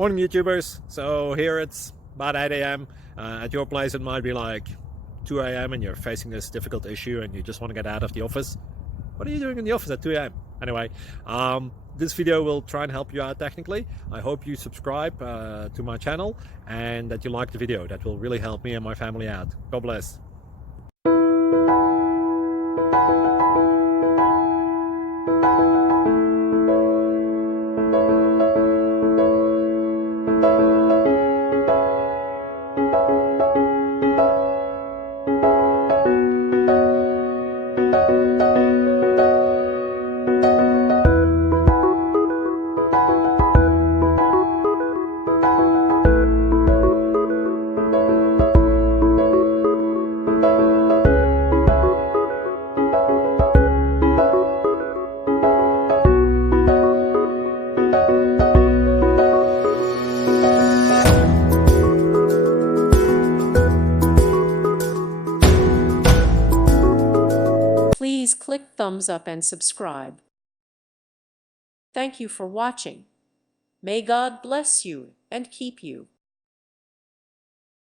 Morning YouTubers. So here it's about 8 a.m. At your place it might be like 2 a.m. and you're facing this difficult issue and you just want to get out of the office. What are you doing in the office at 2 a.m.? Anyway, this video will try and help you out technically. I hope you subscribe to my channel and that you like the video. That will really help me and my family out. God bless. Please click thumbs up and subscribe. Thank you for watching. May God bless you and keep you.